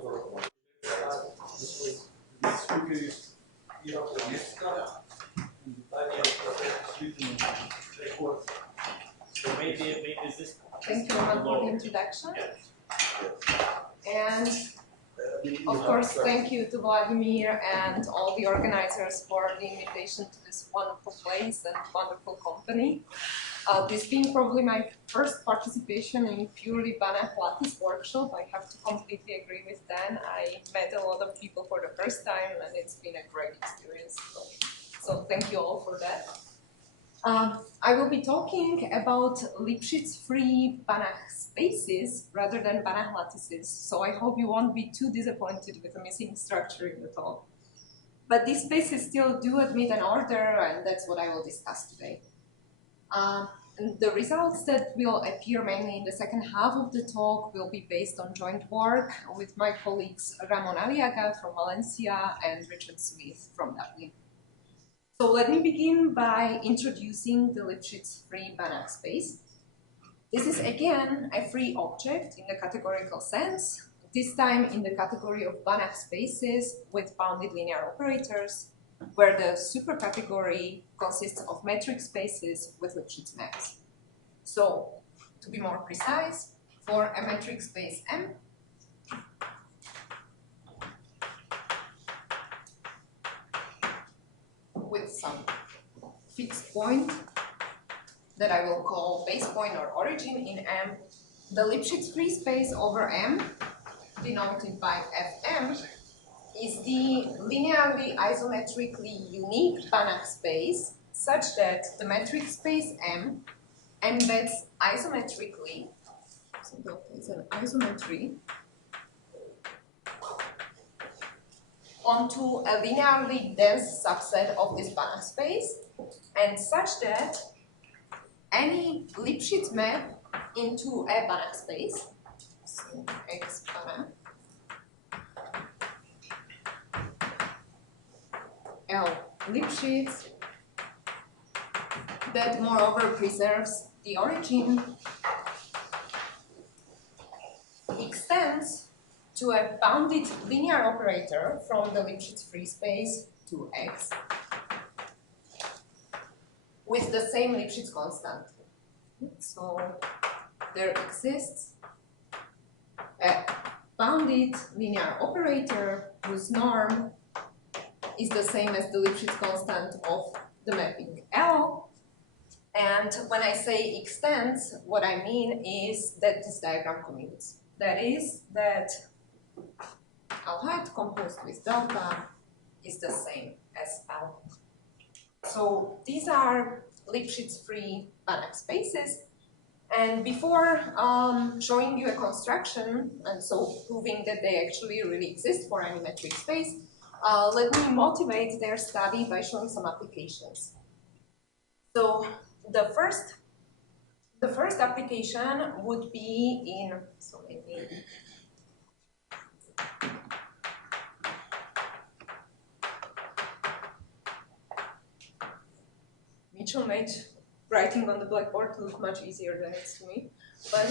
Thank you everyone for the introduction. And of course, thank you to Vladimir and all the organizers for the invitation to this wonderful place and wonderful company. This being probably my first participation in purely Banach Lattice workshop, I have to completely agree with Dan. I met a lot of people for the first time and it's been a great experience. So thank you all for that. I will be talking about Lipschitz-free Banach spaces rather than Banach lattices, so I hope you won't be too disappointed with the missing structure in the talk. But these spaces still do admit an order, and that's what I will discuss today. The results that will appear mainly in the second half of the talk will be based on joint work with my colleagues Ramon Aliaga from Valencia and Richard Smith from Dublin. So let me begin by introducing the Lipschitz-free Banach space. This is again a free object in the categorical sense, this time in the category of Banach spaces with bounded linear operators, where the supercategory consists of metric spaces with Lipschitz maps. So, to be more precise, for a metric space M, with some fixed point that I will call base point or origin in M, the Lipschitz-free space over M, denoted by Fm, is the linearly isometrically unique Banach space such that the metric space M embeds isometrically, so it's an isometry, onto a linearly dense subset of this Banach space, and such that any Lipschitz map into a Banach space, so X Banach, L Lipschitz, that moreover preserves the origin, extends to a bounded linear operator from the Lipschitz-free space to X with the same Lipschitz constant. So there exists a bounded linear operator whose norm is the same as the Lipschitz constant of the mapping L. And when I say extends, what I mean is that this diagram commutes. That is, that L hat composed with delta is the same as L. So these are Lipschitz-free Banach spaces. And before showing you a construction, and so proving that they actually really exist for any metric space, let me motivate their study by showing some applications. So the first application would be in, so maybe Mitchell made writing on the blackboard look much easier than it's to me, but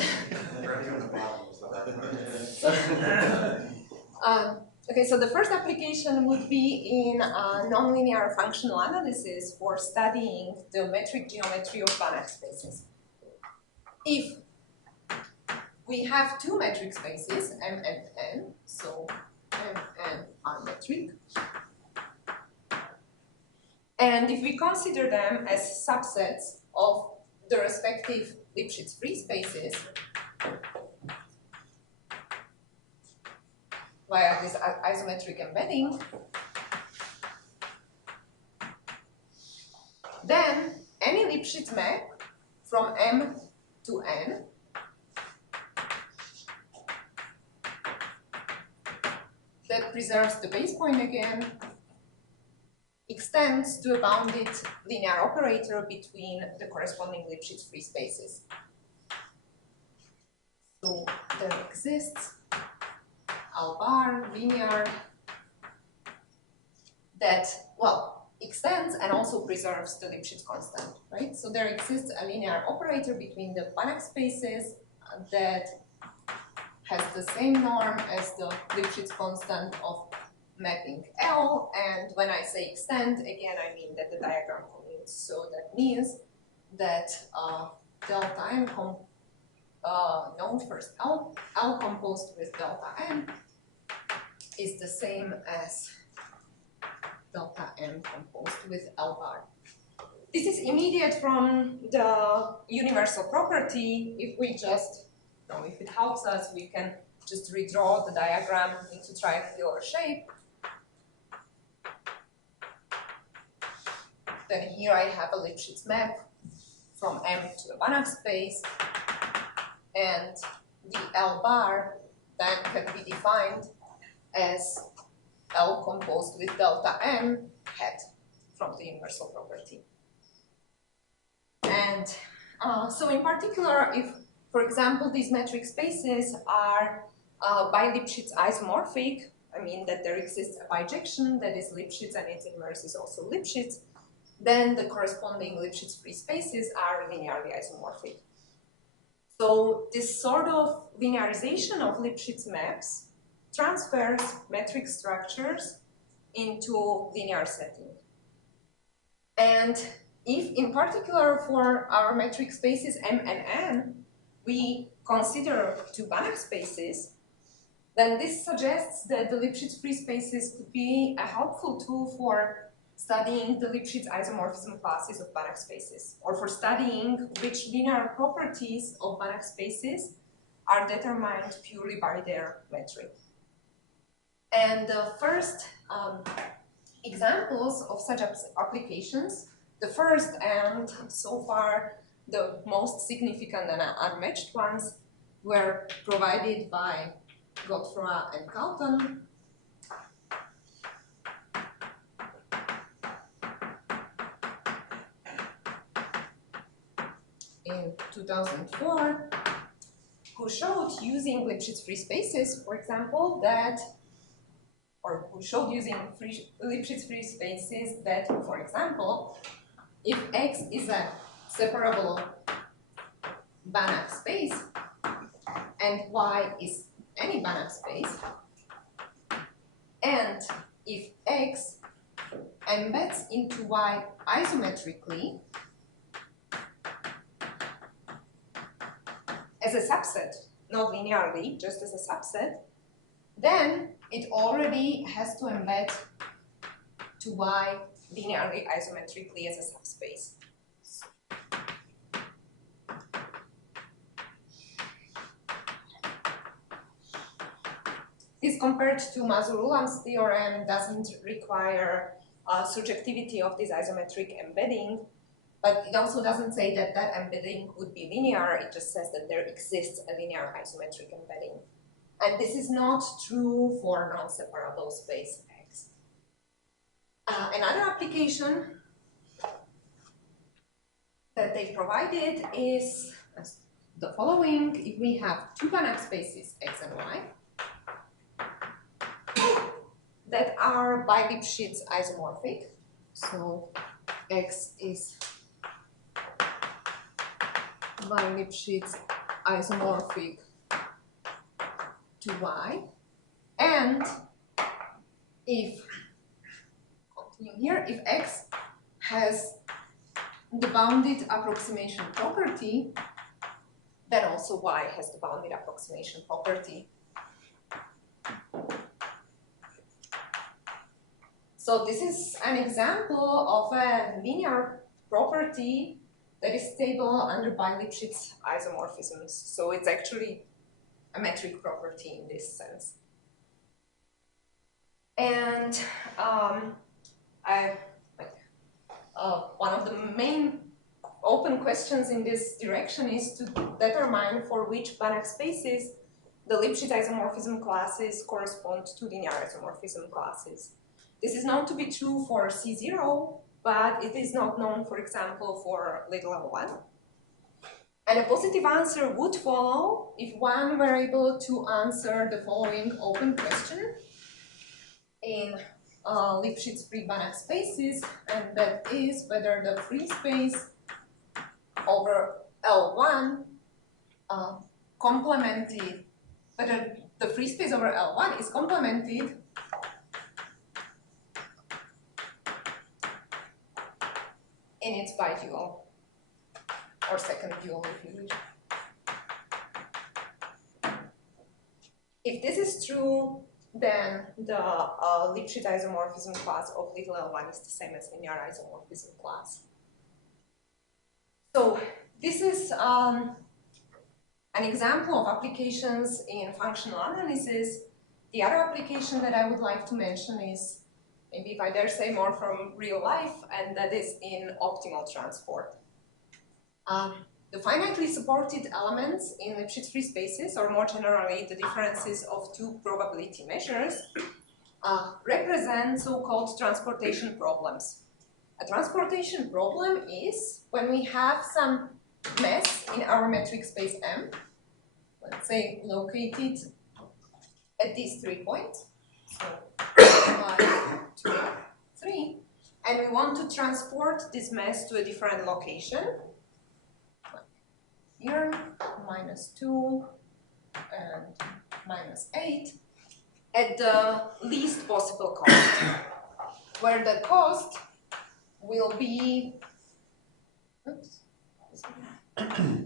okay, so the first application would be in nonlinear functional analysis for studying the metric geometry of Banach spaces. If we have two metric spaces, M and N, so M and N are metric, and if we consider them as subsets of the respective Lipschitz-free spaces via this isometric embedding, then any Lipschitz map from M to N that preserves the base point again extends to a bounded linear operator between the corresponding Lipschitz-free spaces. So there exists L bar linear that, well, extends and also preserves the Lipschitz constant, right? So there exists a linear operator between the Banach spaces that has the same norm as the Lipschitz constant of mapping L, and when I say extend, again I mean that the diagram commutes. So that means that delta m known first L composed with delta m is the same as delta m composed with L bar. This is immediate from the universal property. If we just, if it helps us, we can just redraw the diagram into triangular shape. Then here I have a Lipschitz map from M to a Banach space, and the L bar then can be defined as L composed with delta m hat from the universal property. And so in particular, if, for example, these metric spaces are by Lipschitz isomorphic, I mean that there exists a bijection that is Lipschitz and its inverse is also Lipschitz, then the corresponding Lipschitz-free spaces are linearly isomorphic. So this sort of linearization of Lipschitz maps transfers metric structures into linear setting. And if, in particular, for our metric spaces M and N, we consider two Banach spaces, then this suggests that the Lipschitz-free spaces could be a helpful tool for studying the Lipschitz isomorphism classes of Banach spaces, or for studying which linear properties of Banach spaces are determined purely by their metric. And the first examples of such applications, the first and so far the most significant and unmatched ones, were provided by Godefroy and Carlton. In 2004, who showed using Lipschitz-free spaces, for example, that, or who showed using Lipschitz-free spaces that, for example, if X is a separable Banach space and Y is any Banach space, and if X embeds into Y isometrically as a subset, not linearly, just as a subset, then it already has to embed to Y linearly isometrically as a subspace. This, compared to Mazur-Ulam's theorem, doesn't require surjectivity of this isometric embedding, but it also doesn't say that that embedding would be linear. It just says that there exists a linear isometric embedding. And this is not true for non-separable space X. Another application that they provided is the following. If we have two Banach spaces X and Y that are by Lipschitz isomorphic, so X is by Lipschitz isomorphic to Y, and if, continue here, if X has the bounded approximation property, then also Y has the bounded approximation property. So this is an example of a linear property that is stable under by Lipschitz isomorphisms. So it's actually a metric property in this sense. And one of the main open questions in this direction is to determine for which Banach spaces the Lipschitz isomorphism classes correspond to linear isomorphism classes. This is known to be true for C0, but it is not known, for example, for little L1. And a positive answer would follow if one were able to answer the following open question in Lipschitz-free Banach spaces, and that is whether the free space over L1 complemented whether the free space over L1 is complemented in its bidual, or second dual if you wish. If this is true, then the Lipschitz isomorphism class of little L1 is the same as linear isomorphism class. So this is an example of applications in functional analysis. The other application that I would like to mention is, maybe if I dare say, more from real life, and that is in optimal transport. The finitely supported elements in Lipschitz-free spaces, or more generally the differences of two probability measures, represent so-called transportation problems. A transportation problem is when we have some mass in our metric space M, let's say located at these 3 points, so 1, 2, 3, and we want to transport this mass to a different location. Here, -2 and -8, at the least possible cost, where the cost will be,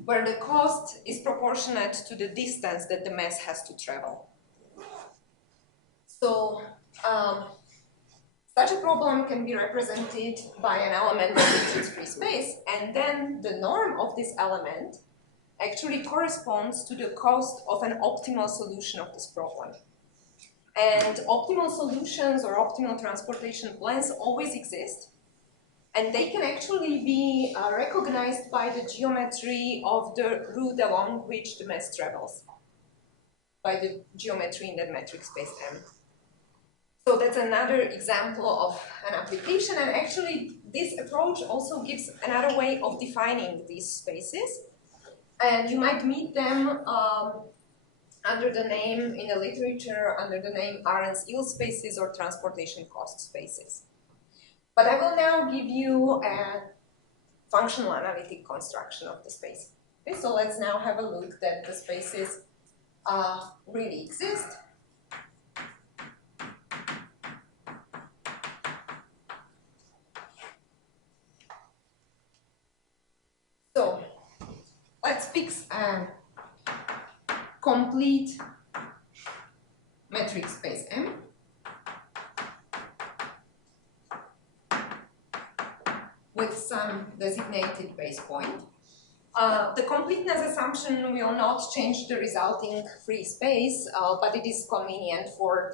where the cost is proportionate to the distance that the mass has to travel. So, such a problem can be represented by an element in Lipschitz-free space, and then the norm of this element actually corresponds to the cost of an optimal solution of this problem. And optimal solutions or optimal transportation plans always exist, and they can actually be recognized by the geometry of the route along which the mass travels, by the geometry in that metric space M. So that's another example of an application, and actually this approach also gives another way of defining these spaces. And you might meet them under the name, in the literature, under the name Arens-Ilse spaces or transportation cost spaces. But I will now give you a functional analytic construction of the space. Okay, so let's now have a look that the spaces really exist. So let's fix a complete metric space M with some designated base point. The completeness assumption will not change the resulting free space, but it is convenient for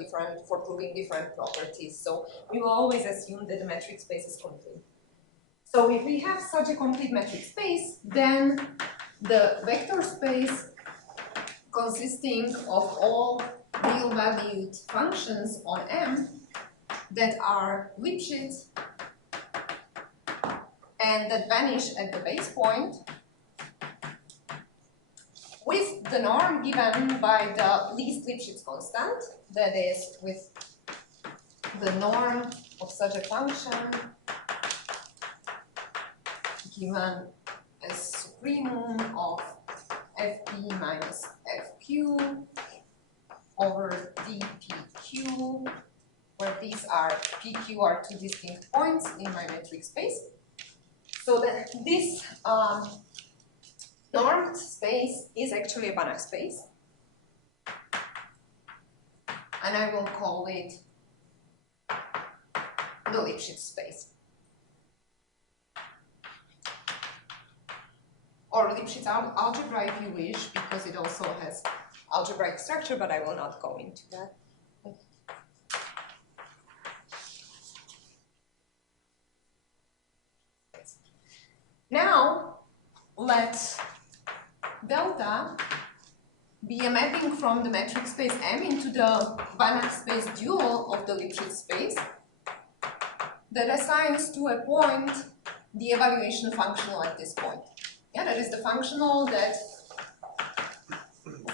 proving different properties. So we will always assume that the metric space is complete. So if we have such a complete metric space, then the vector space consisting of all real-valued functions on M that are Lipschitz and that vanish at the base point, with the norm given by the least Lipschitz constant, that is, with the norm of such a function given as supremum of fp minus fq over dpq, where these are, pq are two distinct points in my metric space. So that this normed space is actually a Banach space, and I will call it the Lipschitz space, or Lipschitz algebra if you wish, because it also has algebraic structure, but I will not go into that. Now, let delta be a mapping from the metric space M into the Banach space dual of the Lipschitz space that assigns to a point the evaluation functional at this point. Yeah, that is the functional that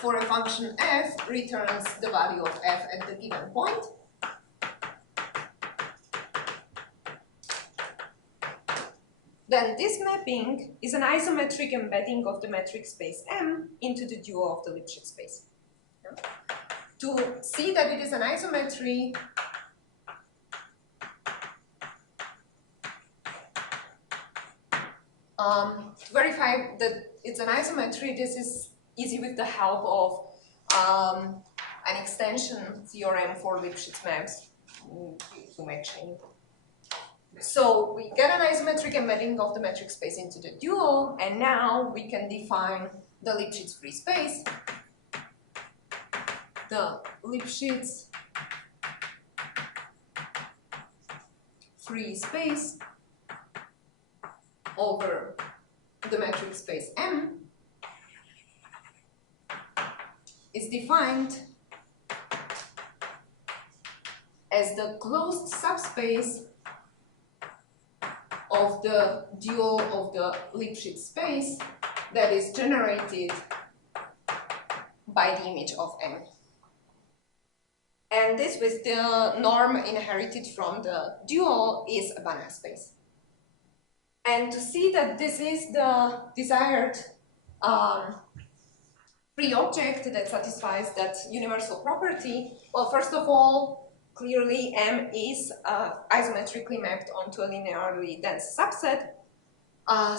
for a function f returns the value of f at the given point. Then this mapping is an isometric embedding of the metric space M into the dual of the Lipschitz space. To see that it is an isometry, to verify that it's an isometry, this is easy with the help of an extension theorem for Lipschitz maps to make chain. So we get an isometric embedding of the metric space into the dual, and now we can define the Lipschitz-free space. The Lipschitz-free space over the metric space M is defined as the closed subspace of the dual of the Lipschitz space that is generated by the image of M. And this, with the norm inherited from the dual, is a Banach space. And to see that this is the desired free object that satisfies that universal property, well, first of all, clearly M is isometrically mapped onto a linearly dense subset.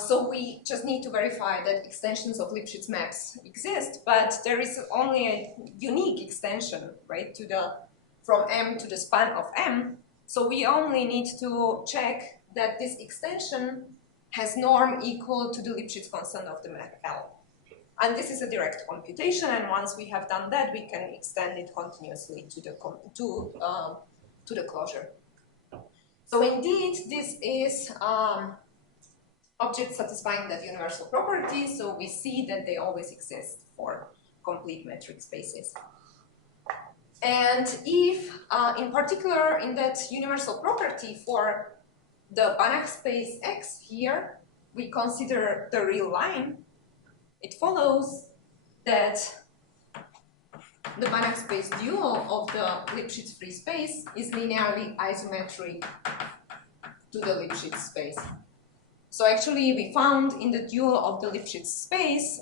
So we just need to verify that extensions of Lipschitz maps exist, but there is only a unique extension, right, from M to the span of M. So we only need to check that this extension has norm equal to the Lipschitz constant of the map L. And this is a direct computation, and once we have done that, we can extend it continuously to the closure. So indeed, this is object satisfying that universal property, so we see that they always exist for complete metric spaces. And if, in particular, in that universal property for the Banach space X here, we consider the real line, it follows that the Banach space dual of the Lipschitz-free space is linearly isometric to the Lipschitz space. So actually, we found in the dual of the Lipschitz space,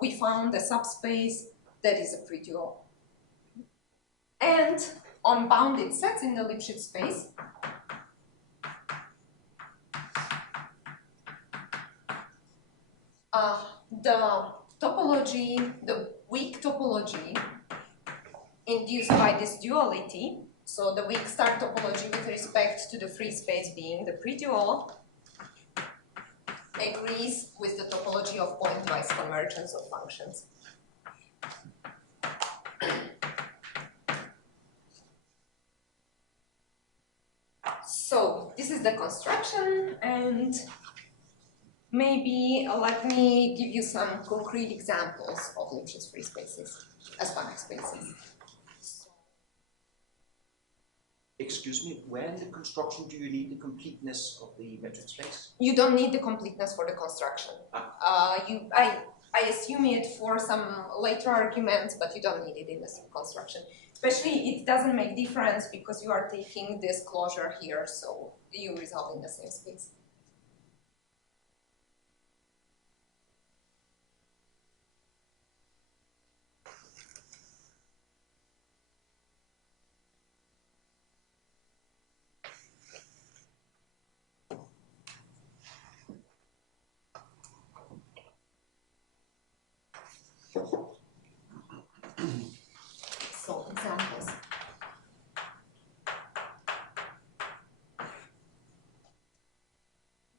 we found a subspace that is a pre-dual. And on bounded sets in the Lipschitz space, the topology, the weak topology induced by this duality, so the weak star topology with respect to the free space being the pre-dual, agrees with the topology of pointwise convergence of functions. So this is the construction, and maybe let me give you some concrete examples of Lipschitz-free spaces as Banach spaces. Excuse me, where in the construction do you need the completeness of the metric space? You don't need the completeness for the construction. I assume it for some later arguments, but you don't need it in the construction. Especially, it doesn't make difference because you are taking this closure here, so you resolve in the same space. So, examples.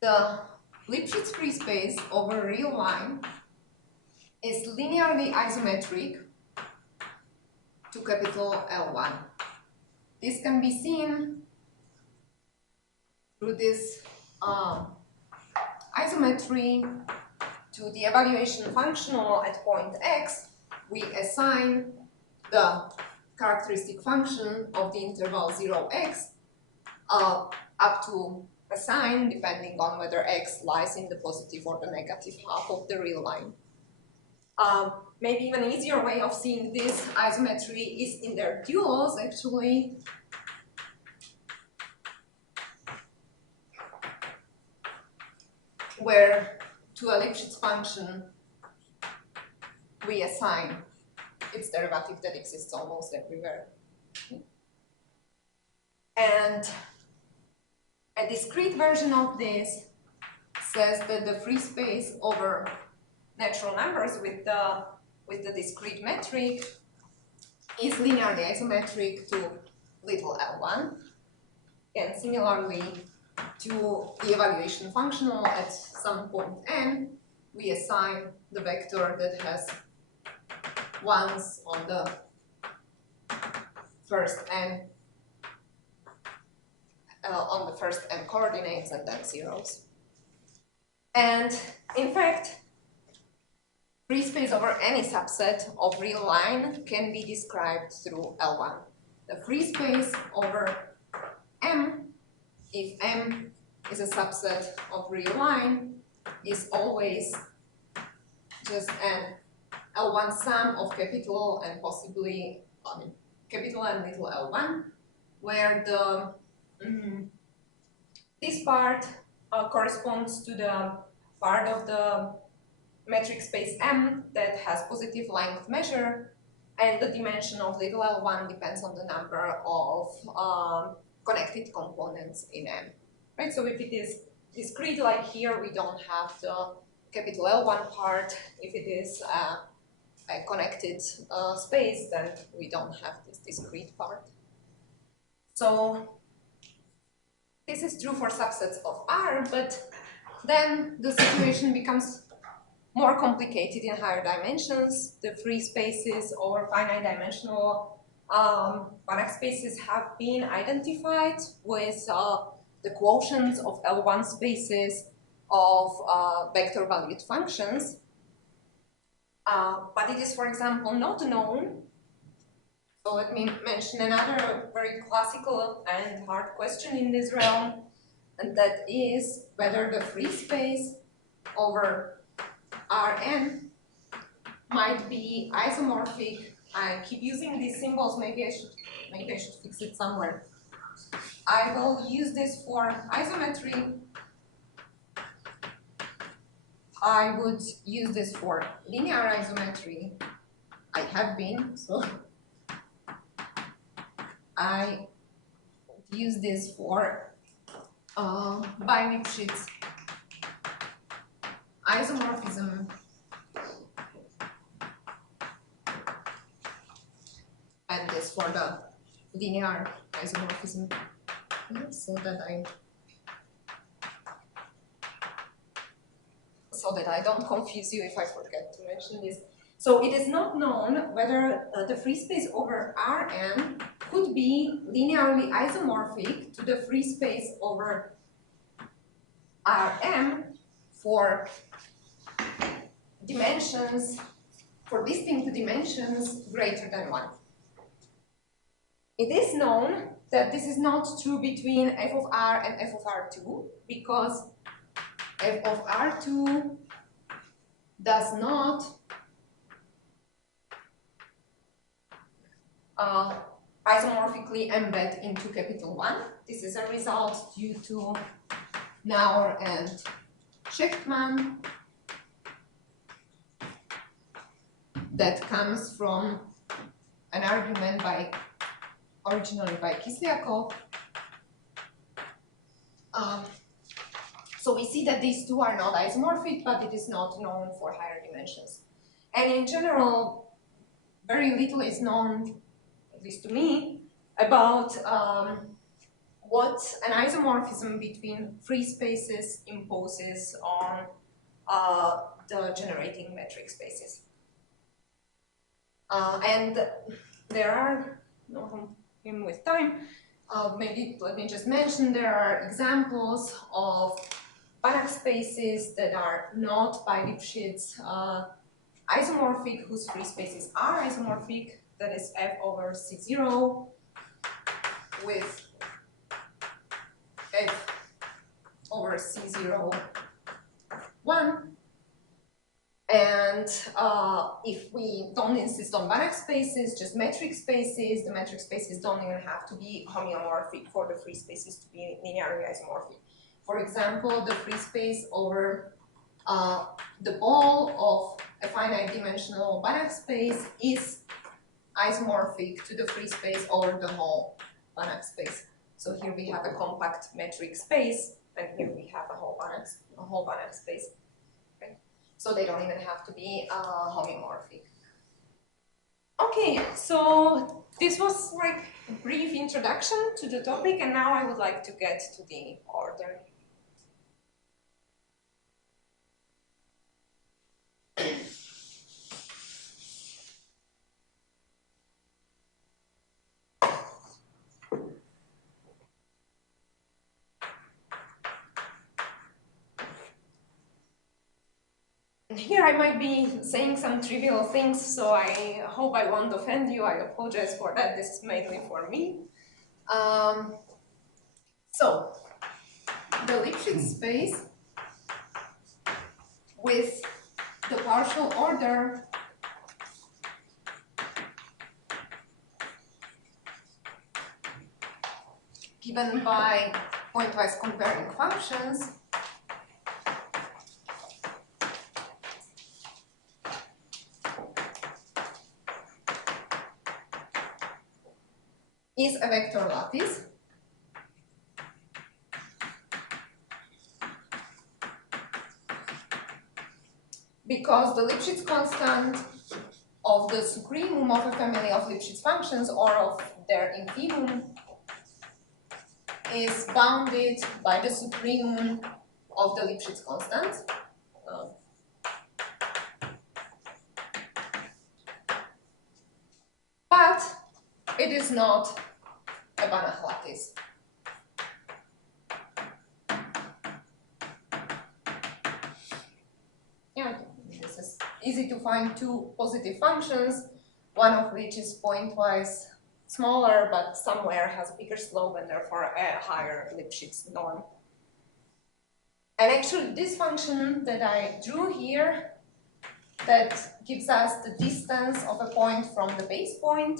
The Lipschitz-free space over a real line is linearly isometric to capital L1. This can be seen through this isometry to the evaluation functional at point x. We assign the characteristic function of the interval 0x up to a sign depending on whether x lies in the positive or the negative half of the real line. Maybe even an easier way of seeing this isometry is in their duals, actually. Where to a Lipschitz function we assign its derivative that exists almost everywhere. And a discrete version of this says that the free space over natural numbers with the discrete metric is linearly isometric to little L1, and similarly to the evaluation functional at some point n, we assign the vector that has ones on the first n coordinates and then zeros. And in fact, free space over any subset of real line can be described through L1. The free space over M, if M is a subset of real line, is always just an L1 sum of capital and possibly capital and little L1, where the this part corresponds to the part of the metric space M that has positive length measure, and the dimension of little L1 depends on the number of connected components in M. Right? So if it is discrete like here, we don't have the capital L1 part. If it is a connected space, then we don't have this discrete part. So this is true for subsets of R, but then the situation becomes more complicated in higher dimensions. The free spaces over finite dimensional Banach spaces have been identified with the quotients of L1 spaces of vector valued functions. But it is, for example, not known. So let me mention another very classical and hard question in this realm, and that is whether the free space over Rn might be isomorphic. I keep using these symbols, maybe I should fix it somewhere. I will use this for isometry. I would use this for linear isometry. I have been, so I use this for by Lipschitz isomorphism, and this for the linear isomorphism, so that I don't confuse you if I forget to mention this. So it is not known whether the free space over Rn could be linearly isomorphic to the free space over Rm for dimensions, for distinct dimensions greater than 1. It is known that this is not true between f of R and f of R2, because f of R2 does not isomorphically embed into capital 1. This is a result due to Nauer and Schechtman that comes from an argument originally by Kisliakov. So we see that these two are not isomorphic, but it is not known for higher dimensions. And in general, very little is known, at least to me, about what an isomorphism between free spaces imposes on the generating metric spaces. And there are, with time, maybe let me just mention there are examples of Banach spaces that are not by Lipschitz isomorphic, whose free spaces are isomorphic, that is f over C0 with f over C0 1. And if we don't insist on Banach spaces, just metric spaces, the metric spaces don't even have to be homeomorphic for the free spaces to be linearly isomorphic. For example, the free space over the ball of a finite dimensional Banach space is isomorphic to the free space over the whole Banach space. So here we have a compact metric space, and here we have a whole Banach space. Okay? So they don't even have to be homomorphic. Okay, so this was like a brief introduction to the topic, and now I would like to get to the order. Here I might be saying some trivial things, so I hope I won't offend you. I apologize for that. This is mainly for me. So, the Lipschitz space with the partial order given by pointwise comparing functions is a vector lattice because the Lipschitz constant of the supremum of a family of Lipschitz functions or of their infimum is bounded by the supremum of the Lipschitz constant. But it is not a Banach lattice. Yeah, this is easy to find two positive functions, one of which is pointwise smaller, but somewhere has a bigger slope and therefore a higher Lipschitz norm. And actually this function that I drew here that gives us the distance of a point from the base point,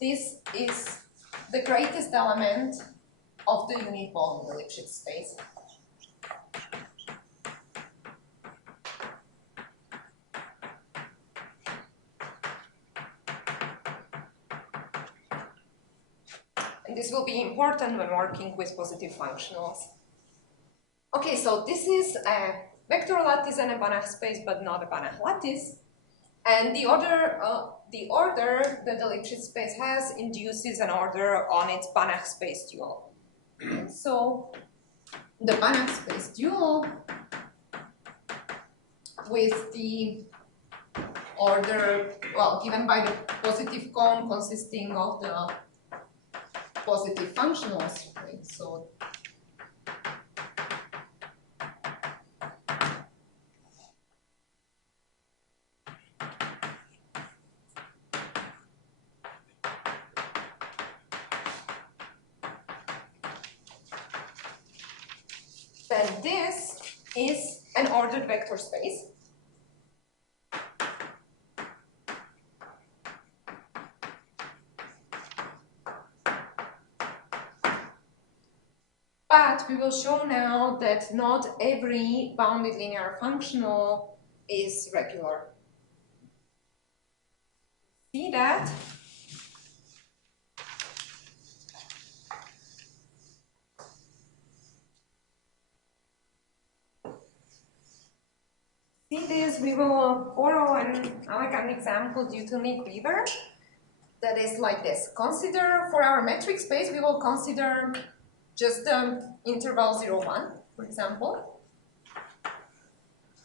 this is the greatest element of the unit ball in the Lipschitz space. And this will be important when working with positive functionals. Okay, so this is a vector lattice and a Banach space, but not a Banach lattice. And the order that the Lipschitz space has induces an order on its Banach space dual. So the Banach space dual with the order, well, given by the positive cone consisting of the positive functionals, right? So then this is an ordered vector space. But we will show now that not every bounded linear functional is regular. See that? See this, we will borrow an example due to Nick Weaver that is like this. Consider, for our metric space, we will consider just the interval 0, 1, for example.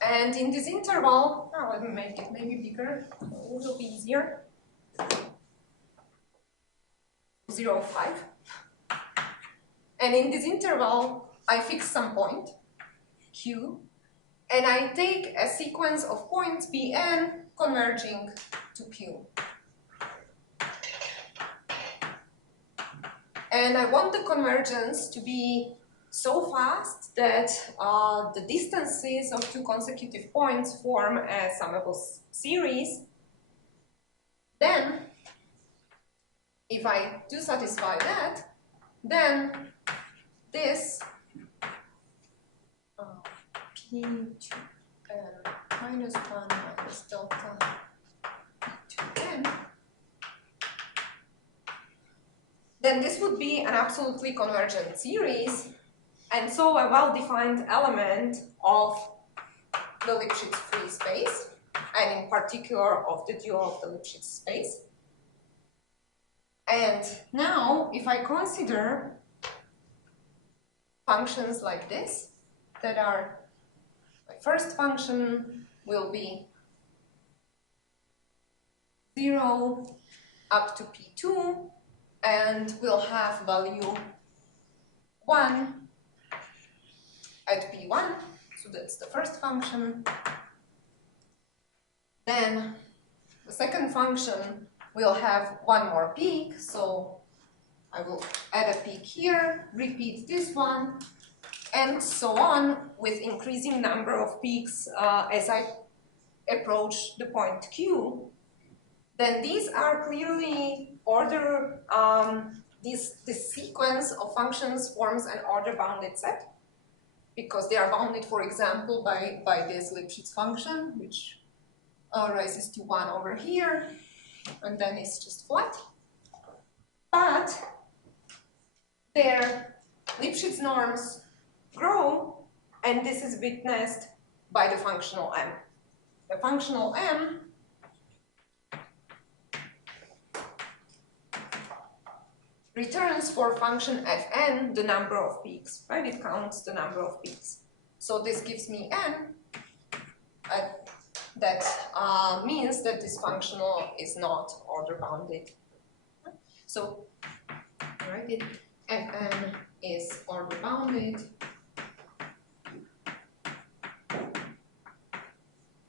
And in this interval, let me make it maybe bigger, it will be easier. 0, 5. And in this interval, I fix some point, Q, and I take a sequence of points Bn converging to Q. And I want the convergence to be so fast that the distances of two consecutive points form a summable series. Then, if I do satisfy that, then this P2n minus 1 minus delta P2n would be an absolutely convergent series, and so a well-defined element of the Lipschitz-free space, and in particular of the dual of the Lipschitz space. And now, if I consider functions like this, that are, my first function will be 0 up to p2, and we'll have value 1 at p1, so that's the first function. Then the second function will have one more peak, so I will add a peak here, repeat this one, and so on with increasing number of peaks as I approach the point Q. Then these are clearly order, this sequence of functions forms an order-bounded set, because they are bounded, for example, by this Lipschitz function, which rises to 1 over here, and then it's just flat. But their Lipschitz norms grow, and this is witnessed by the functional M. The functional M returns for function fn the number of peaks, right? It counts the number of peaks. So this gives me n. That means that this functional is not order-bounded. So I write it, fn is order-bounded,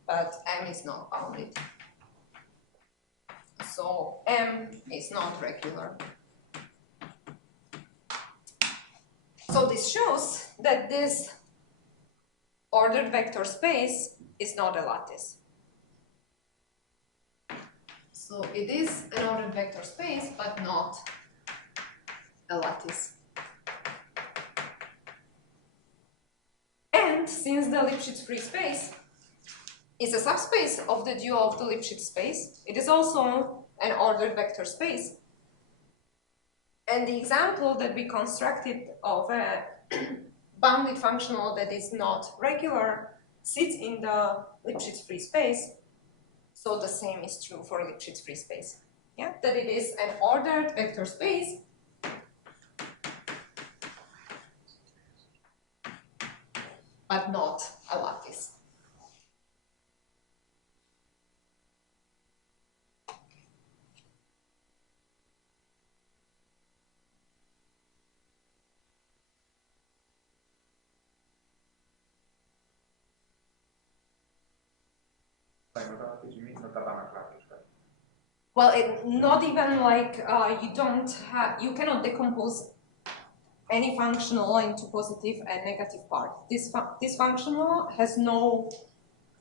but m is not bounded. So m is not regular. So this shows that this ordered vector space is not a lattice. So it is an ordered vector space, but not a lattice. And since the Lipschitz-free space is a subspace of the dual of the Lipschitz space, it is also an ordered vector space. And the example that we constructed of a bounded functional that is not regular sits in the Lipschitz-free space. So the same is true for Lipschitz-free space. Yeah, that it is an ordered vector space, but not a lattice. Well, not even like you cannot decompose any functional into positive and negative part. This functional has no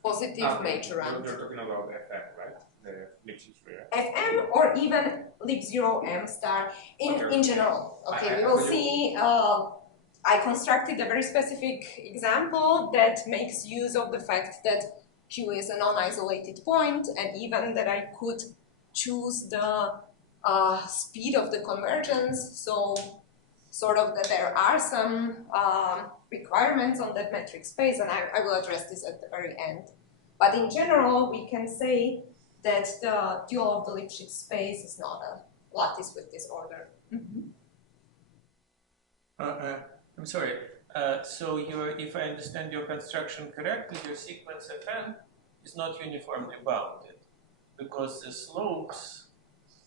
positive major rank. You're talking about FM, right? The Lipschitz-free. FM or even Lip0M star in general. Okay, we will see. I constructed a very specific example that makes use of the fact that Q is a non-isolated point, and even that I could choose the speed of the convergence, so sort of that there are some requirements on that metric space, and I will address this at the very end. But in general, we can say that the dual of the Lipschitz space is not a lattice with this order. Mm-hmm. I'm sorry. So if I understand your construction correctly, your sequence Fn is not uniformly bounded because the slopes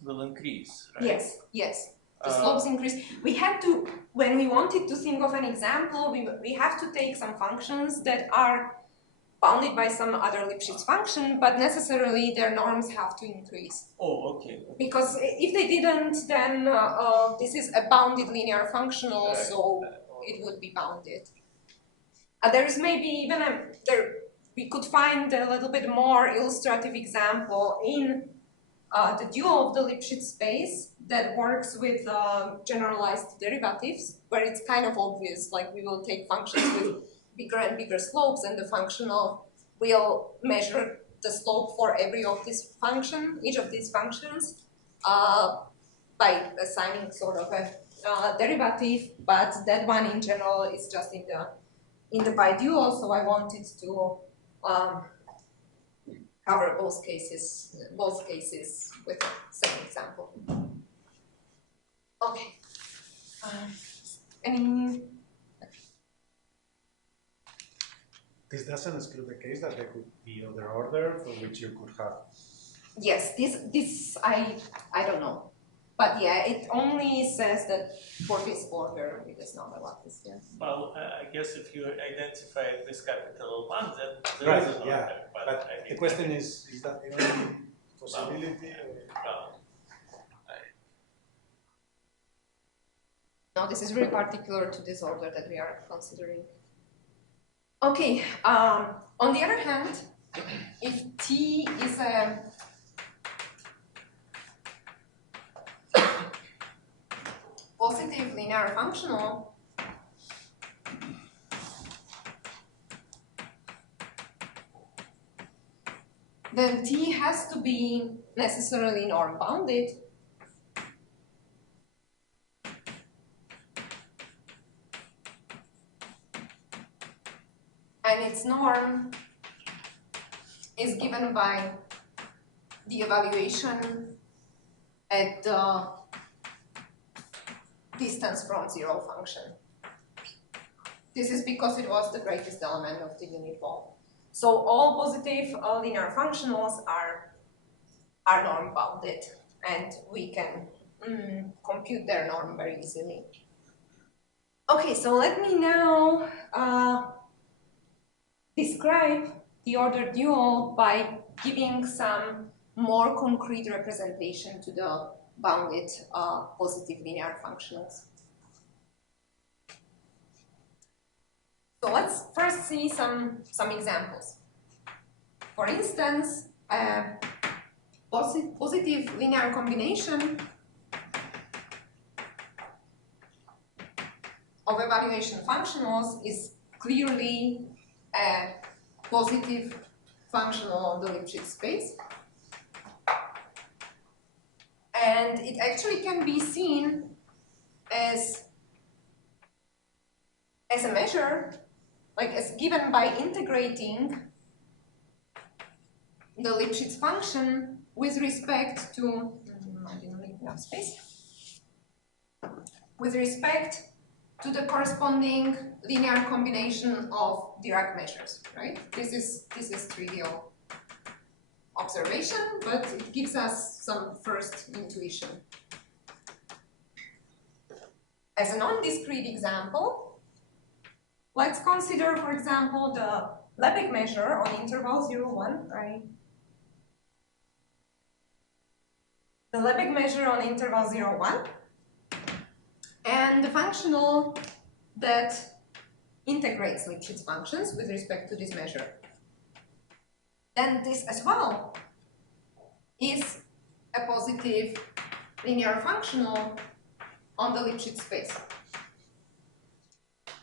will increase, right? Yes, yes. The slopes increase. We had to, when we wanted to think of an example, we have to take some functions that are bounded by some other Lipschitz function, but necessarily their norms have to increase. Oh, okay. Because if they didn't, then this is a bounded linear functional, so it would be bounded. There is maybe even we could find a little bit more illustrative example in the dual of the Lipschitz space that works with generalized derivatives, where it's kind of obvious, like we will take functions with bigger and bigger slopes, and the functional will measure the slope for each of these functions, by assigning sort of a derivative, but that one in general is just in the bidual, so I wanted to cover both cases with the same example. Okay. Any? This doesn't exclude the case that there could be other order for which you could have. Yes, this I don't know, but yeah, it only says that for this order it is not a lattice. Yeah. Well, I guess if you identify this capital one, then there Right, is an order. yeah. But But I the think question is that the only possibility? No, this is very particular to this order that we are considering. Okay, on the other hand, if T is a positive linear functional, then T has to be necessarily norm-bounded. And its norm is given by the evaluation at the distance from zero function. This is because it was the greatest element of the unit ball. So all positive linear functionals are norm-bounded, and we can compute their norm very easily. Okay, so let me now describe the ordered dual by giving some more concrete representation to the bounded positive linear functionals. So let's first see some examples. For instance, a positive linear combination of evaluation functionals is clearly a positive functional on the Lipschitz space. And it actually can be seen as a measure, like as given by integrating the Lipschitz function with respect to, I didn't leave enough space, with respect to the corresponding linear combination of Dirac measures, right? This is trivial observation, but it gives us some first intuition. As a non-discrete example, let's consider, for example, the Lebesgue measure on interval 0, 1, right? The Lebesgue measure on interval 0, 1, and the functional that integrates Lipschitz functions with respect to this measure. Then this as well is a positive linear functional on the Lipschitz space.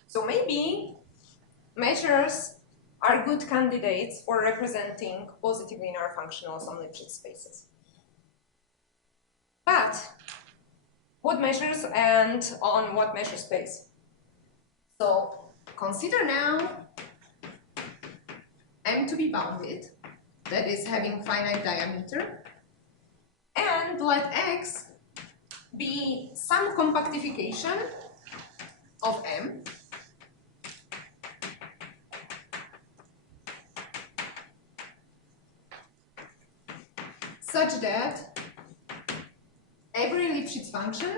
So maybe measures are good candidates for representing positive linear functionals on Lipschitz spaces. But what measures and on what measure space? So consider now M to be bounded, that is having finite diameter, and let X be some compactification of M such that every Lipschitz function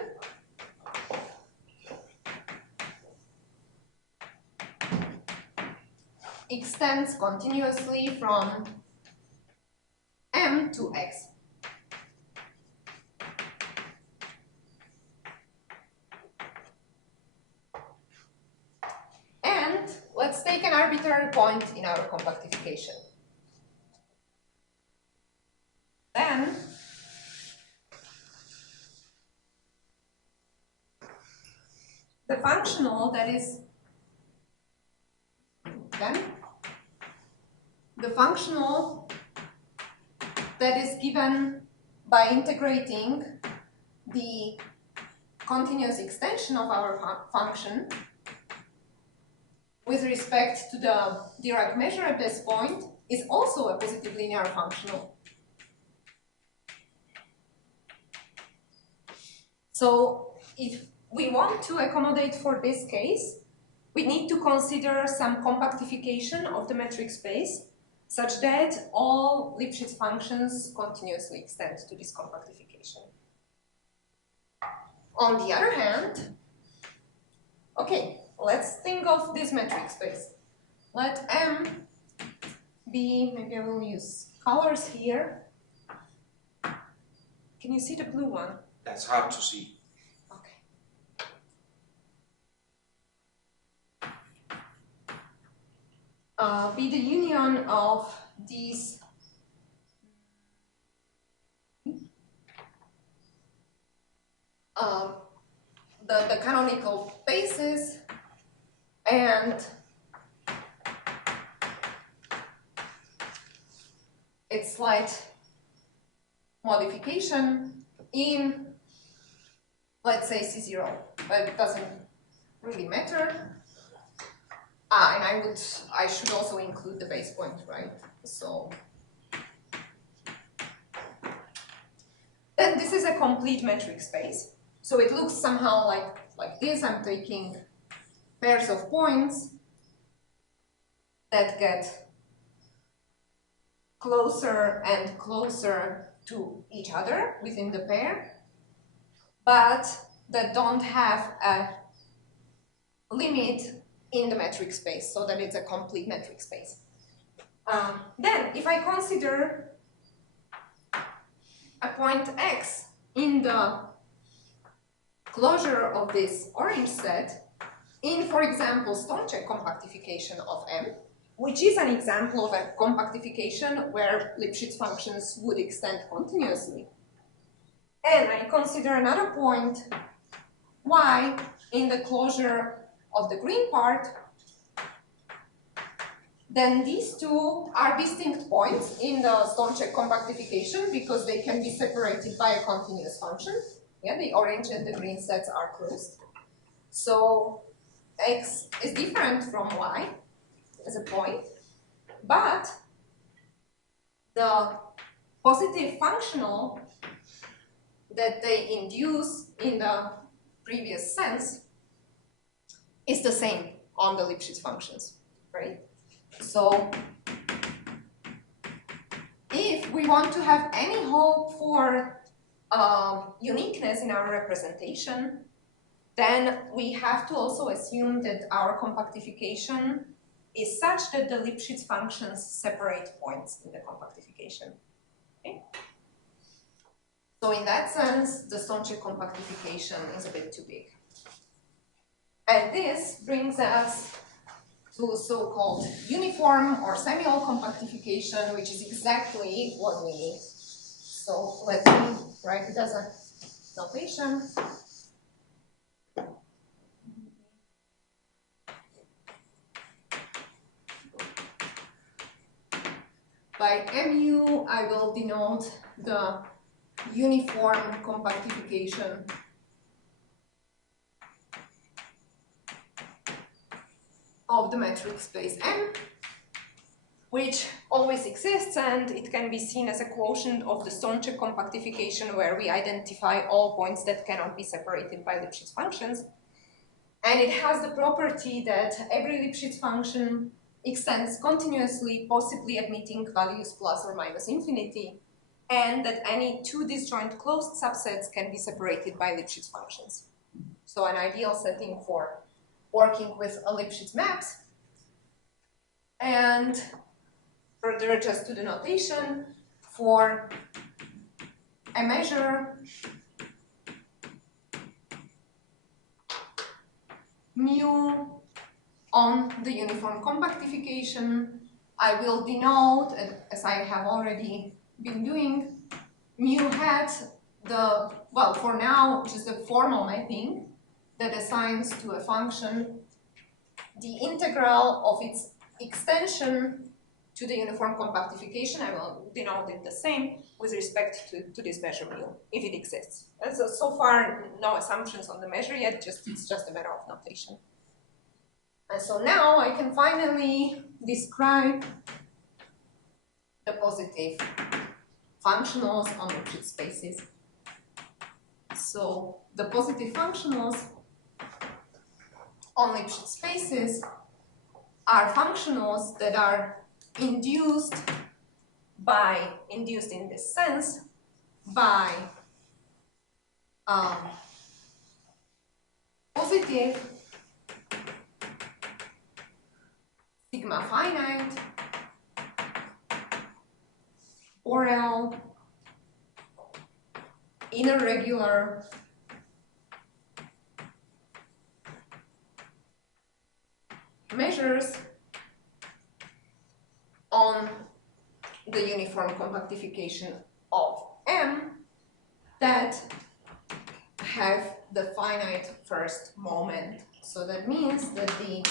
extends continuously from M to X. And let's take an arbitrary point in our compactification. Then the functional that is given by integrating the continuous extension of our function with respect to the Dirac measure at this point is also a positive linear functional. So if we want to accommodate for this case, we need to consider some compactification of the metric space such that all Lipschitz functions continuously extend to this compactification. On the other hand, okay, let's think of this metric space. Let M be, maybe I will use colors here. Can you see the blue one? That's hard to see. Okay. Be the union of these the canonical basis and its slight modification in, let's say, C0, but it doesn't really matter. And I should also include the base point, right? So then this is a complete metric space. So it looks somehow like this. I'm taking pairs of points that get closer and closer to each other within the pair, but that don't have a limit in the metric space, so that it's a complete metric space. Then, if I consider a point X in the closure of this orange set, in, for example, Stonecheck compactification of M, which is an example of a compactification where Lipschitz functions would extend continuously, and I consider another point Y in the closure of the green part, then these two are distinct points in the Stonecheck compactification because they can be separated by a continuous function. Yeah, the orange and the green sets are closed. So X is different from Y as a point, but the positive functional that they induce in the previous sense is the same on the Lipschitz functions, right? So if we want to have any hope for uniqueness in our representation, then we have to also assume that our compactification is such that the Lipschitz functions separate points in the compactification. Okay? So in that sense, the Stonecheck compactification is a bit too big. And this brings us to so-called uniform or semiol compactification, which is exactly what we need. So let me write it as a notation. By mu, I will denote the uniform compactification of the metric space M, which always exists, and it can be seen as a quotient of the Stonecheck compactification where we identify all points that cannot be separated by Lipschitz functions. And it has the property that every Lipschitz function extends continuously, possibly admitting values plus or minus infinity, and that any two disjoint closed subsets can be separated by Lipschitz functions. So an ideal setting for working with a Lipschitz maps. And further, just to the notation, for a measure mu on the uniform compactification, I will denote, as I have already been doing, mu hat the, well, for now, just a formal mapping that assigns to a function the integral of its extension to the uniform compactification, I will denote it the same with respect to this measure mu, if it exists. And so far, no assumptions on the measure yet, it's just a matter of notation. And so now I can finally describe the positive functionals on Lipschitz spaces. So the positive functionals on Lipschitz spaces are functionals that are induced in this sense by positive sigma finite Borel inner regular measures on the uniform compactification of M that have the finite first moment. So that means that the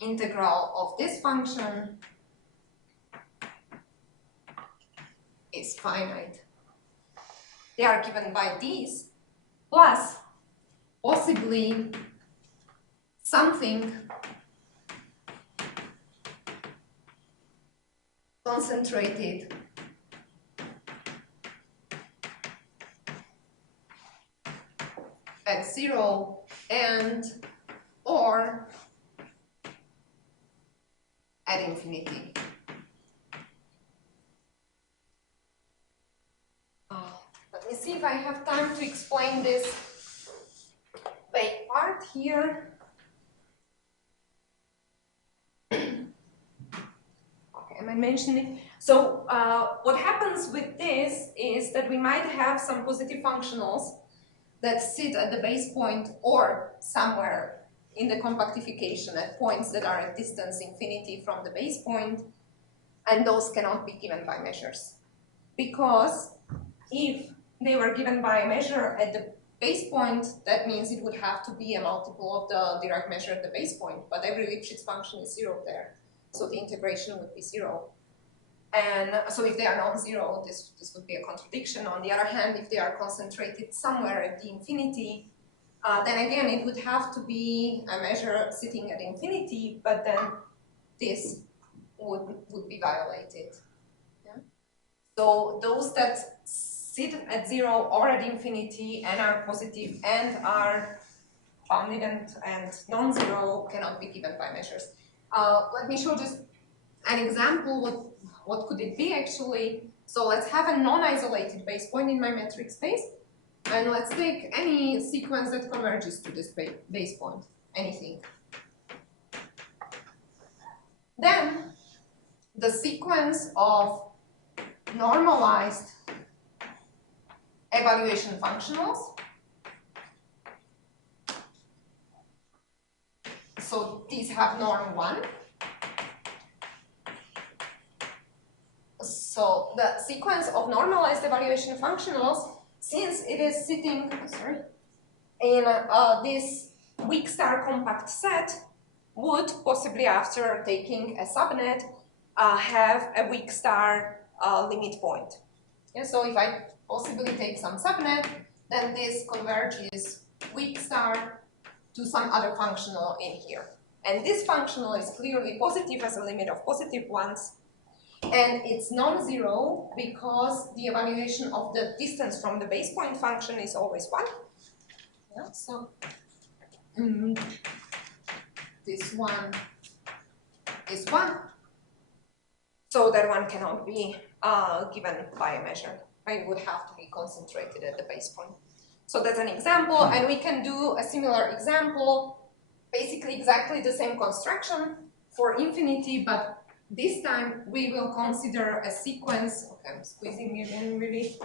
integral of this function is finite. They are given by these, plus possibly something concentrated at 0 and or at infinity. Let me see if I have time to explain this vague part here. Am I mentioning? So what happens with this is that we might have some positive functionals that sit at the base point or somewhere in the compactification at points that are at distance infinity from the base point, and those cannot be given by measures. Because if they were given by a measure at the base point, that means it would have to be a multiple of the Dirac measure at the base point, but every Lipschitz function is 0 there. So the integration would be 0. And so if they are non-zero, this would be a contradiction. On the other hand, if they are concentrated somewhere at the infinity, then again, it would have to be a measure sitting at infinity, but then this would be violated. Yeah? So those that sit at 0 or at infinity and are positive and are bounded and non-zero cannot be given by measures. Let me show just an example. What could it be actually? So let's have a non-isolated base point in my metric space, and let's take any sequence that converges to this base point, anything. Then the sequence of normalized evaluation functionals. So these have norm 1. So the sequence of normalized evaluation functionals, since it is sitting in this weak star compact set, would possibly, after taking a subnet, have a weak star limit point. Yeah, so if I possibly take some subnet, then this converges weak star to some other functional in here. And this functional is clearly positive as a limit of positive ones. And it's non-zero because the evaluation of the distance from the base point function is always 1. Yeah, so this one is 1. So that one cannot be given by a measure. It would have to be concentrated at the base point. So that's an example, and we can do a similar example, basically exactly the same construction for infinity, but this time we will consider a sequence. Okay, I'm squeezing it in really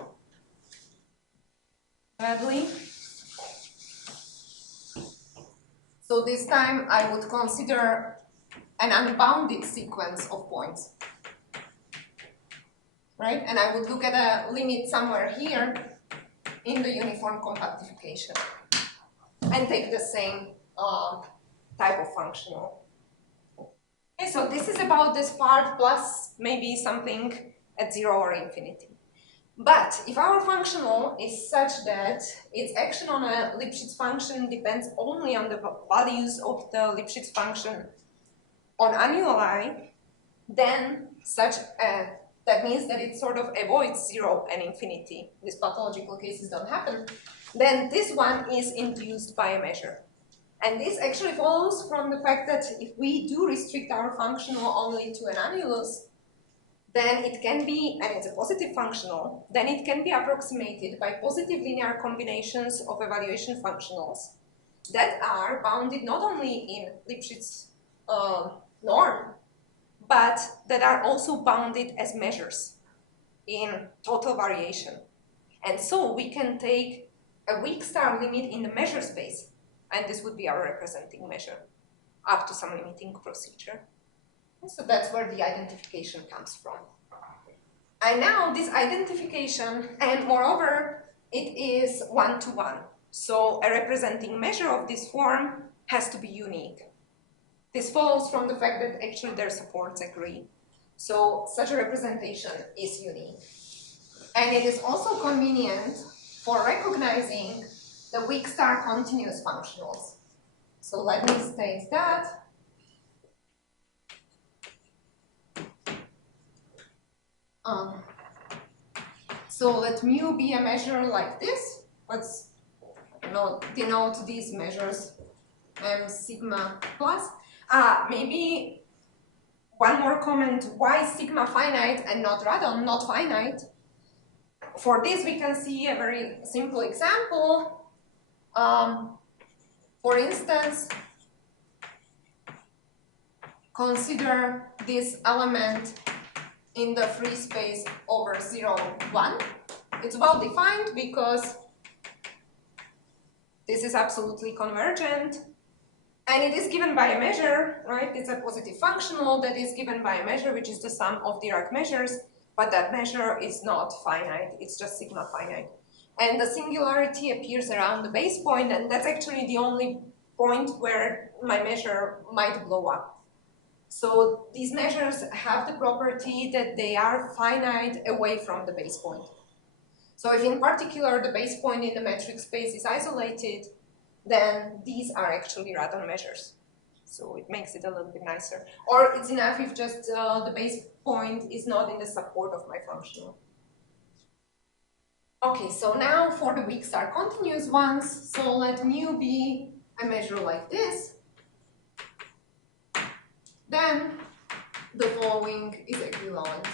badly. So this time I would consider an unbounded sequence of points. Right? And I would look at a limit somewhere here in the uniform compactification and take the same type of functional. Okay, so this is about this part plus maybe something at 0 or infinity. But if our functional is such that its action on a Lipschitz function depends only on the values of the Lipschitz function on annuli, then that means that it sort of avoids 0 and infinity. These pathological cases don't happen. Then this one is induced by a measure. And this actually follows from the fact that if we do restrict our functional only to an annulus, then it can be, and it's a positive functional, then it can be approximated by positive linear combinations of evaluation functionals that are bounded not only in Lipschitz norm, but that are also bounded as measures in total variation. And so we can take a weak star limit in the measure space, and this would be our representing measure up to some limiting procedure. And so that's where the identification comes from. And now this identification, and moreover, it is one-to-one. So a representing measure of this form has to be unique. This follows from the fact that actually their supports agree. So such a representation is unique. And it is also convenient for recognizing the weak star continuous functionals. So let me state that. So let mu be a measure like this. Let's denote these measures m sigma plus. Maybe one more comment, why sigma finite and not radon, not finite? For this we can see a very simple example. For instance, consider this element in the free space over 0, 1. It's well defined because this is absolutely convergent. And it is given by a measure, right? It's a positive functional that is given by a measure, which is the sum of Dirac measures, but that measure is not finite, it's just sigma finite. And the singularity appears around the base point, and that's actually the only point where my measure might blow up. So these measures have the property that they are finite away from the base point. So if in particular the base point in the metric space is isolated, then these are actually radon measures. So it makes it a little bit nicer. Or it's enough if just the base point is not in the support of my functional. Okay, so now for the weak star continuous ones, so let mu be a measure like this. Then the following is equivalent.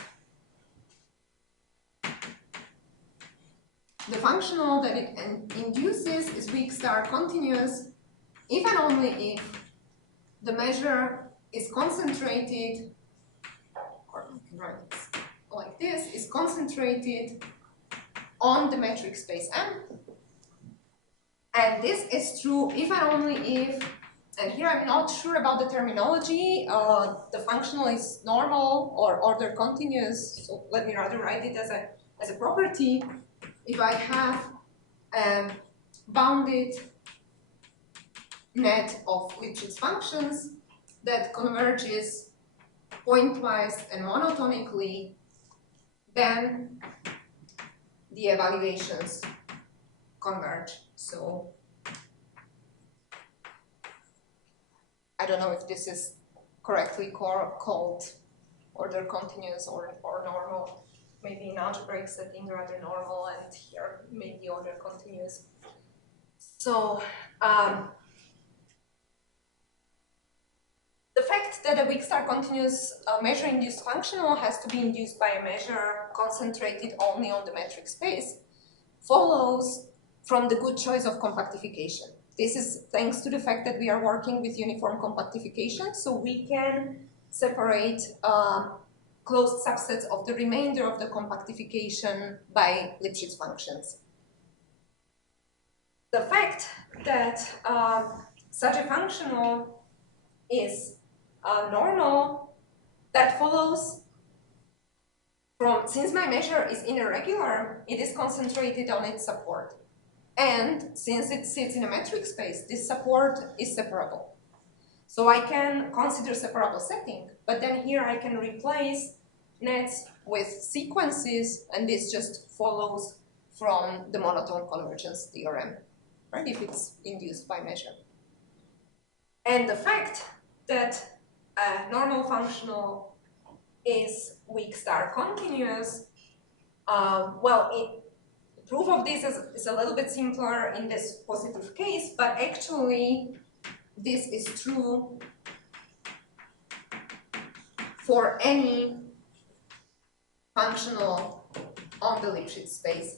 The functional that it induces is weak star continuous if and only if the measure is concentrated, or you can write it like this, is concentrated on the metric space M. And this is true if and only if, and here I'm not sure about the terminology, the functional is normal or order continuous, so let me rather write it as a property. If I have a bounded net of Lipschitz functions that converges pointwise and monotonically, then the evaluations converge. So I don't know if this is correctly called order continuous or normal. Maybe in algebraic setting rather normal, and here maybe order continuous. So the fact that a weak star continuous measure induced functional has to be induced by a measure concentrated only on the metric space follows from the good choice of compactification. This is thanks to the fact that we are working with uniform compactification, so we can separate closed subsets of the remainder of the compactification by Lipschitz functions. The fact that such a functional is normal, that follows from, since my measure is irregular, it is concentrated on its support. And since it sits in a metric space, this support is separable. So I can consider separable setting, but then here I can replace nets with sequences, and this just follows from the monotone convergence theorem, right, if it's induced by measure. And the fact that a normal functional is weak star continuous, proof of this is a little bit simpler in this positive case, but actually this is true for any functional on the Lipschitz space.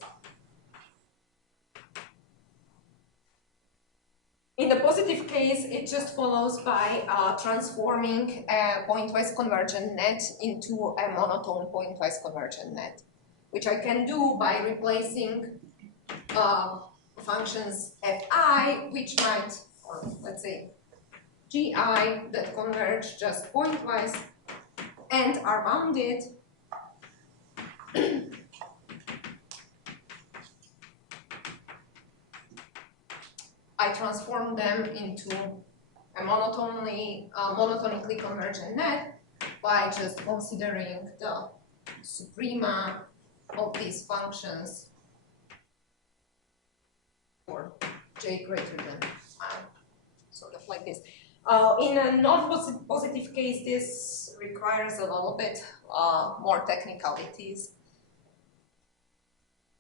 In the positive case, it just follows by transforming a pointwise convergent net into a monotone pointwise convergent net, which I can do by replacing functions fi, which might, or let's say gi, that converge just pointwise and are bounded. I transform them into a monotonically convergent net by just considering the suprema of these functions for j greater than I, sort of like this. In a non-positive case, this requires a little bit more technicalities.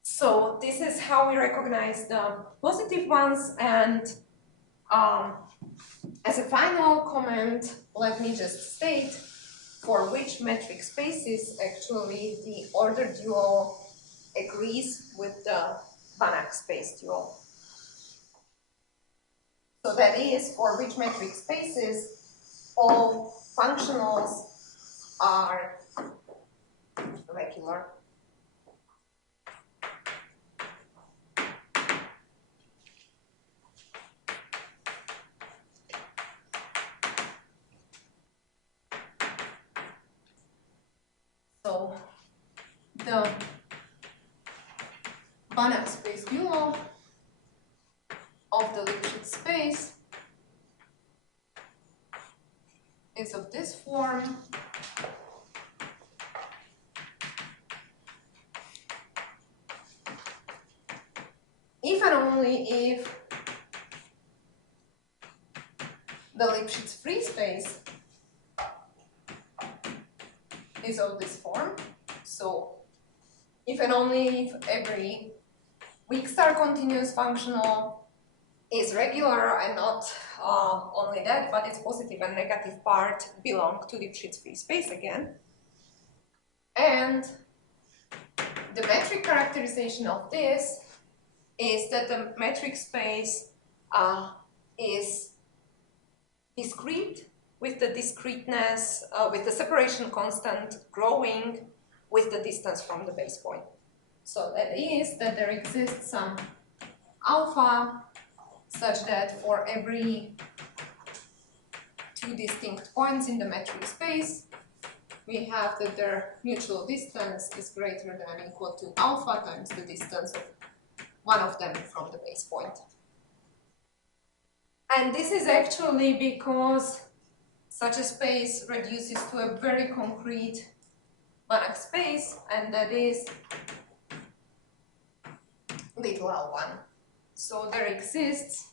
So this is how we recognize the positive ones, and as a final comment, let me just state for which metric spaces actually the order dual agrees with the Banach space dual. So that is for which metric spaces all functionals are regular. So the Banach space dual of the Lipschitz space is of this form. If and only if the Lipschitz-free space is of this form. So if and only if every weak star continuous functional is regular, and not only that, but its positive and negative part belong to Lipschitz-free space again. And the metric characterization of this is that the metric space is discrete, with the discreteness, with the separation constant growing with the distance from the base point. So that is that there exists some alpha such that for every two distinct points in the metric space, we have that their mutual distance is greater than or equal to alpha times the distance of one of them from the base point. And this is actually because such a space reduces to a very concrete Banach space, and that is little L1. So there exists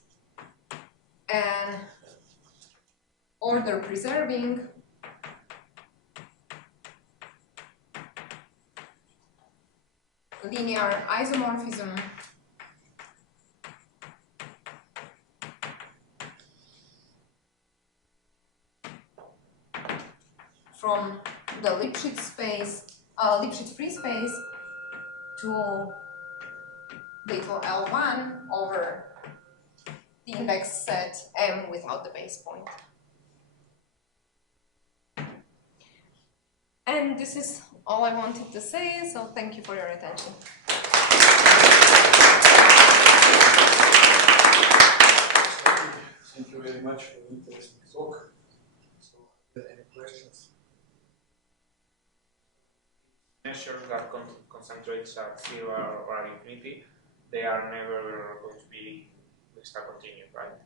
an order preserving linear isomorphism from the Lipschitz space, Lipschitz-free space to little L1 over the index set M without the base point. And this is all I wanted to say, so thank you for your attention. Thank you very much for the interesting talk. So, are there any questions? Measures that concentrates at 0 or at infinity, they are never going to be continued, right?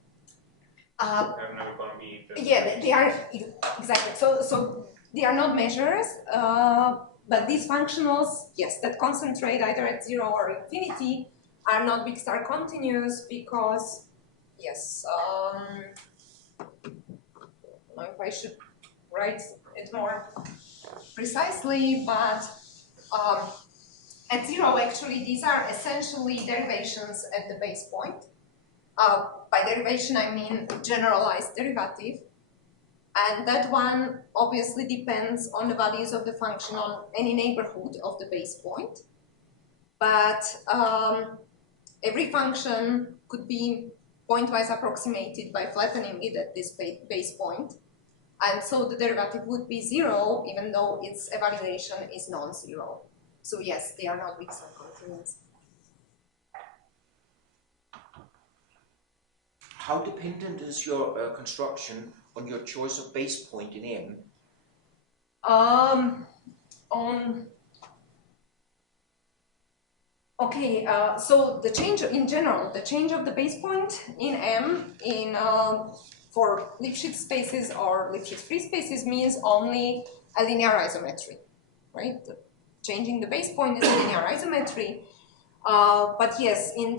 They're never going to be. Yeah, they are exactly. So they are not measures, but these functionals, yes, that concentrate either at 0 or infinity, are not big star continuous because, yes, I don't know if I should write it more precisely, but at 0, actually, these are essentially derivations at the base point. By derivation, I mean generalized derivative. And that one obviously depends on the values of the function on any neighborhood of the base point. But every function could be pointwise approximated by flattening it at this base point. And so the derivative would be 0, even though its evaluation is non-zero. So yes, they are not big star continuous. How dependent is your construction on your choice of base point in M? So the change in general, the change of the base point in M for Lipschitz spaces or Lipschitz-free spaces means only a linear isometry, right? Changing the base point is a linear isometry. But yes, in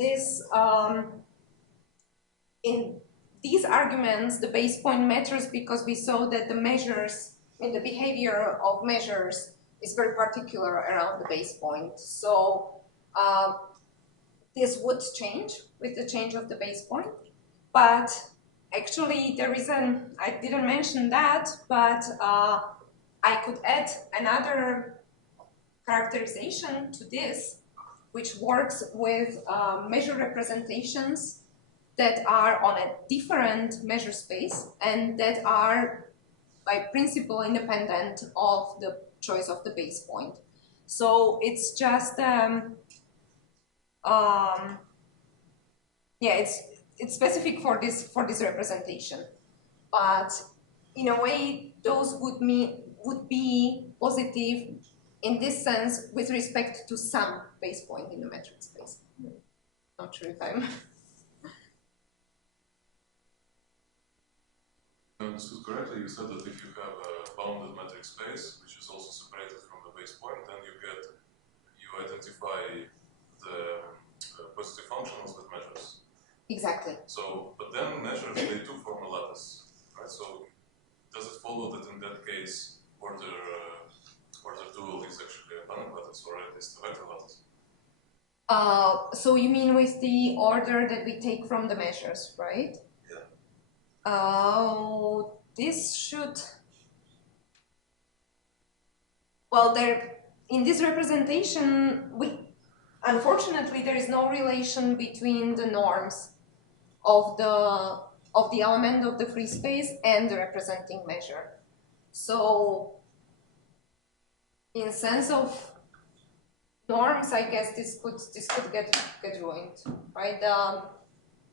these arguments, the base point matters because we saw that the measures, the behavior of measures is very particular around the base point. So this would change with the change of the base point. But actually there is I didn't mention that, but I could add another characterization to this, which works with measure representations that are on a different measure space and that are by principle independent of the choice of the base point. So it's just it's specific for this representation, but in a way those would be positive in this sense with respect to some base point in the metric space. Not sure if I'm. Understood correctly, you said that if you have a bounded metric space, which is also separated from the base point, then you identify the positive functionals with measures. Exactly. So, but then measures, they do form a lattice, right? So, does it follow that in that case, order dual is actually a Pernecka lattice, or at least a vector lattice? So you mean with the order that we take from the measures, right? This should, well, in this representation, unfortunately, there is no relation between the norms of the element of the free space and the representing measure. So, in sense of norms, I guess this could get ruined, right?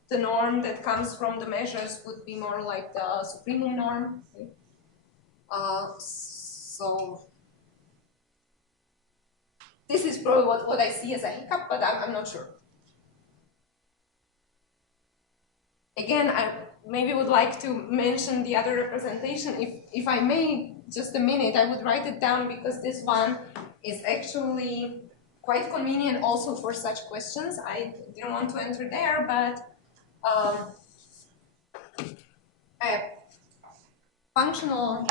The norm that comes from the measures would be more like the supremum norm. So this is probably what I see as a hiccup, but I'm not sure. Again, I maybe would like to mention the other representation. If I may, just a minute, I would write it down because this one is actually quite convenient also for such questions. I didn't want to enter there, but a functional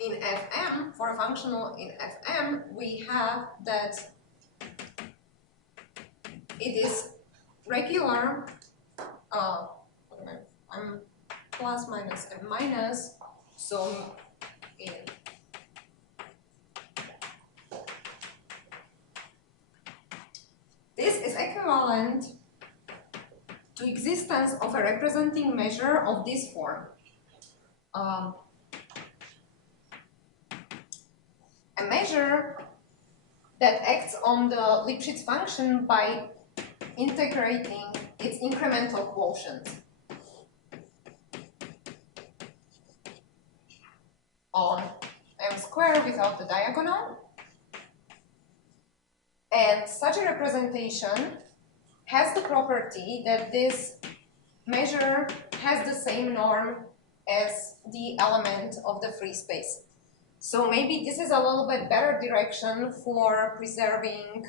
in Fm, for a functional in Fm, we have that it is regular, I'm plus minus and minus, so in this is equivalent to existence of a representing measure of this form. A measure that acts on the Lipschitz function by integrating its incremental quotient on m squared without the diagonal. And such a representation has the property that this measure has the same norm as the element of the free space. So maybe this is a little bit better direction for preserving,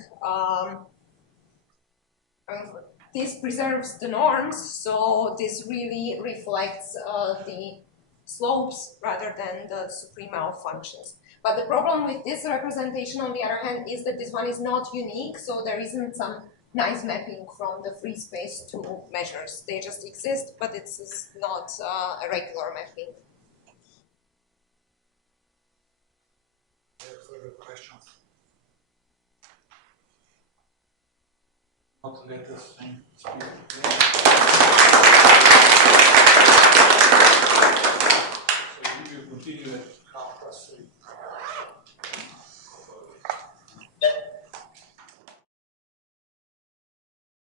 this preserves the norms, so this really reflects the slopes rather than the suprema of functions. But the problem with this representation, on the other hand, is that this one is not unique, so there isn't some nice mapping from the free space to measures. They just exist, but it's not a regular mapping. Further questions? Not let us speak.